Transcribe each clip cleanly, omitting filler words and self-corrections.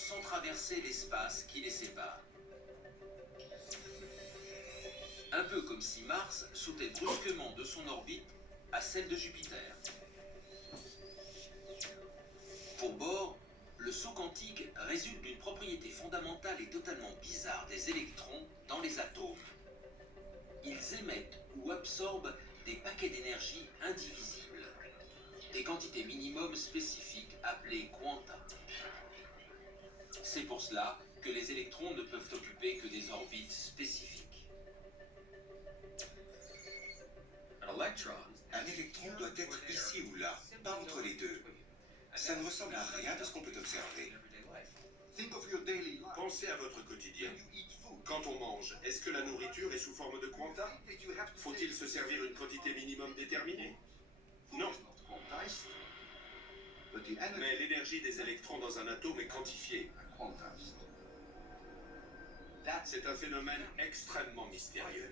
sans traverser l'espace qui les sépare. Un peu comme si Mars sautait brusquement de son orbite à celle de Jupiter. Pour Bohr, le saut quantique résulte d'une propriété fondamentale et totalement bizarre des électrons dans les atomes. Ils émettent ou absorbent des paquets d'énergie indivisibles, des quantités minimum spécifiques appelées quanta. C'est pour cela que les électrons ne peuvent occuper que des orbites spécifiques. Un électron doit être ici ou là, pas entre les deux. Ça ne ressemble à rien de ce qu'on peut observer. Pensez à votre quotidien. Quand on mange, est-ce que la nourriture est sous forme de quanta? Faut-il se servir une quantité minimum déterminée? Non. Mais l'énergie des électrons dans un atome est quantifiée. C'est un phénomène extrêmement mystérieux.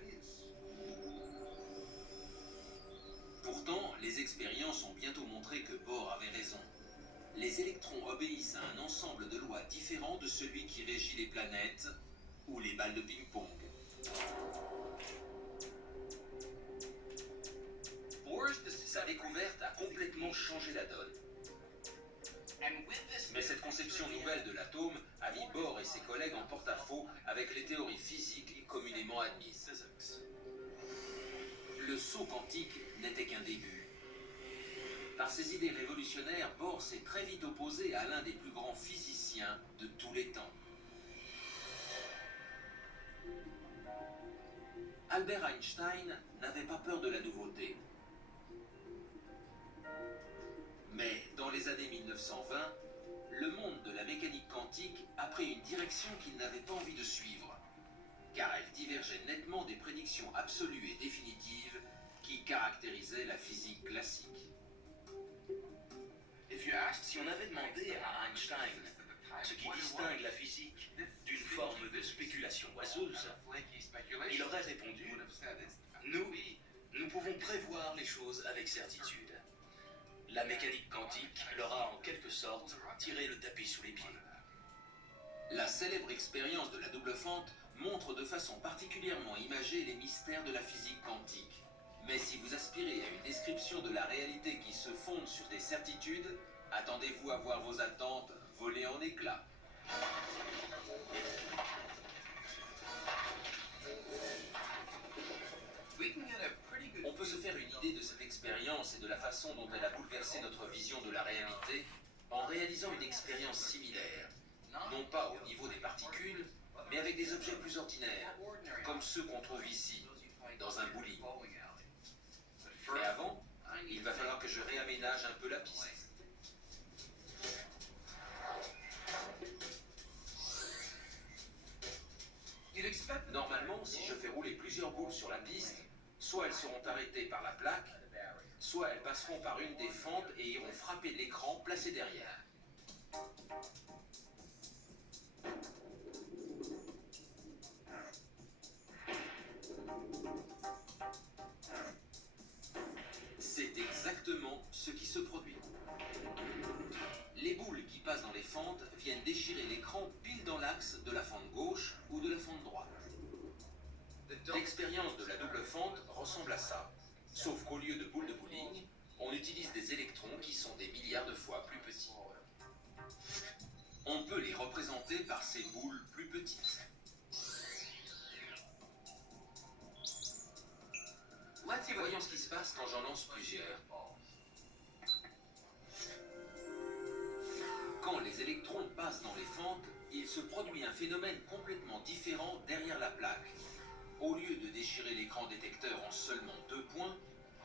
Pourtant, les expériences ont bientôt montré que Bohr avait raison. Les électrons obéissent à un ensemble de lois différents de celui qui régit les planètes ou les balles de ping-pong. Sa découverte a complètement changé la donne. Mais cette conception nouvelle de l'atome a mis Bohr et ses collègues en porte-à-faux avec les théories physiques communément admises. Le saut quantique n'était qu'un début. Par ses idées révolutionnaires, Bohr s'est très vite opposé à l'un des plus grands physiciens de tous les temps. Albert Einstein n'avait pas peur de la nouveauté. Mais dans les années 1920, le monde de la mécanique quantique a pris une direction qu'il n'avait pas envie de suivre, car elle divergeait nettement des prédictions absolues et définitives qui caractérisaient la physique classique. Si on avait demandé à Einstein ce qui distingue la physique d'une forme de spéculation oiseuse, il aurait répondu « Nous pouvons prévoir les choses avec certitude. » La mécanique quantique leur a en quelque sorte tiré le tapis sous les pieds. La célèbre expérience de la double fente montre de façon particulièrement imagée les mystères de la physique quantique. Mais si vous aspirez à une description de la réalité qui se fonde sur des certitudes, attendez-vous à voir vos attentes voler en éclats. On peut se faire une idée de cette expérience et de la façon dont elle a bouleversé notre vision de la réalité en réalisant une expérience similaire, non pas au niveau des particules, mais avec des objets plus ordinaires, comme ceux qu'on trouve ici, dans un bowling. Mais avant, il va falloir que je réaménage un peu la piste. Normalement, si je fais rouler plusieurs boules sur la piste, soit elles seront arrêtées par la plaque, soit elles passeront par une des fentes et iront frapper l'écran placé derrière. C'est exactement ce qui se produit. Les boules qui passent dans les fentes viennent déchirer l'écran pile dans l'axe de la fente gauche ou de la fente droite. L'expérience de la double fente ressemble à ça, sauf qu'au lieu de boules de bowling, on utilise des électrons qui sont des milliards de fois plus petits. On peut les représenter par ces boules plus petites. Voyons ce qui se passe quand j'en lance plusieurs. Quand les électrons passent dans les fentes, il se produit un phénomène complètement différent derrière la plaque. Au lieu de déchirer l'écran détecteur en seulement 2 points,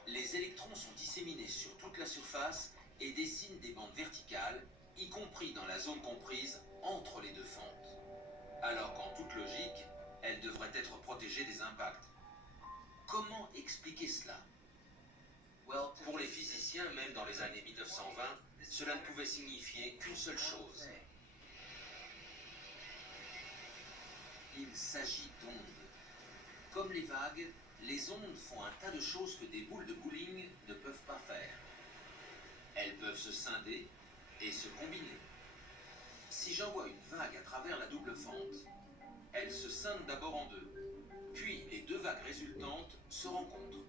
les électrons sont disséminés sur toute la surface et dessinent des bandes verticales, y compris dans la zone comprise entre les deux fentes. Alors qu'en toute logique, elles devraient être protégées des impacts. Comment expliquer cela? Pour les physiciens, même dans les années 1920, cela ne pouvait signifier qu'une seule chose. Il s'agit d'ondes. Comme les vagues, les ondes font un tas de choses que des boules de bowling ne peuvent pas faire. Elles peuvent se scinder et se combiner. Si j'en j'envoie une vague à travers la double fente. Elle se scinde d'abord en deux. Puis les deux vagues résultantes se rencontrent.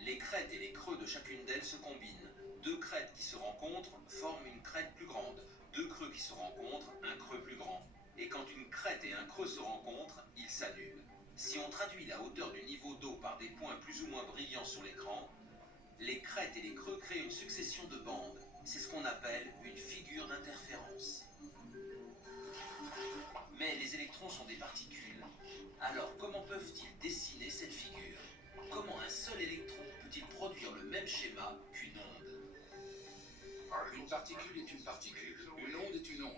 Les crêtes et les creux de chacune d'elles se combinent. Deux crêtes qui se rencontrent forment une crête plus grande. Deux creux qui se rencontrent, un creux plus grand. Et quand une crête et un creux se rencontrent, ils s'annulent. Si on traduit la hauteur du niveau d'eau par des points plus ou moins brillants sur l'écran, les crêtes et les creux créent une succession de bandes. C'est ce qu'on appelle une figure d'interférence. Mais les électrons sont des particules. Alors comment peuvent-ils dessiner cette figure? Comment un seul électron peut-il produire le même schéma qu'une onde? Une particule est une particule. Une onde est une onde.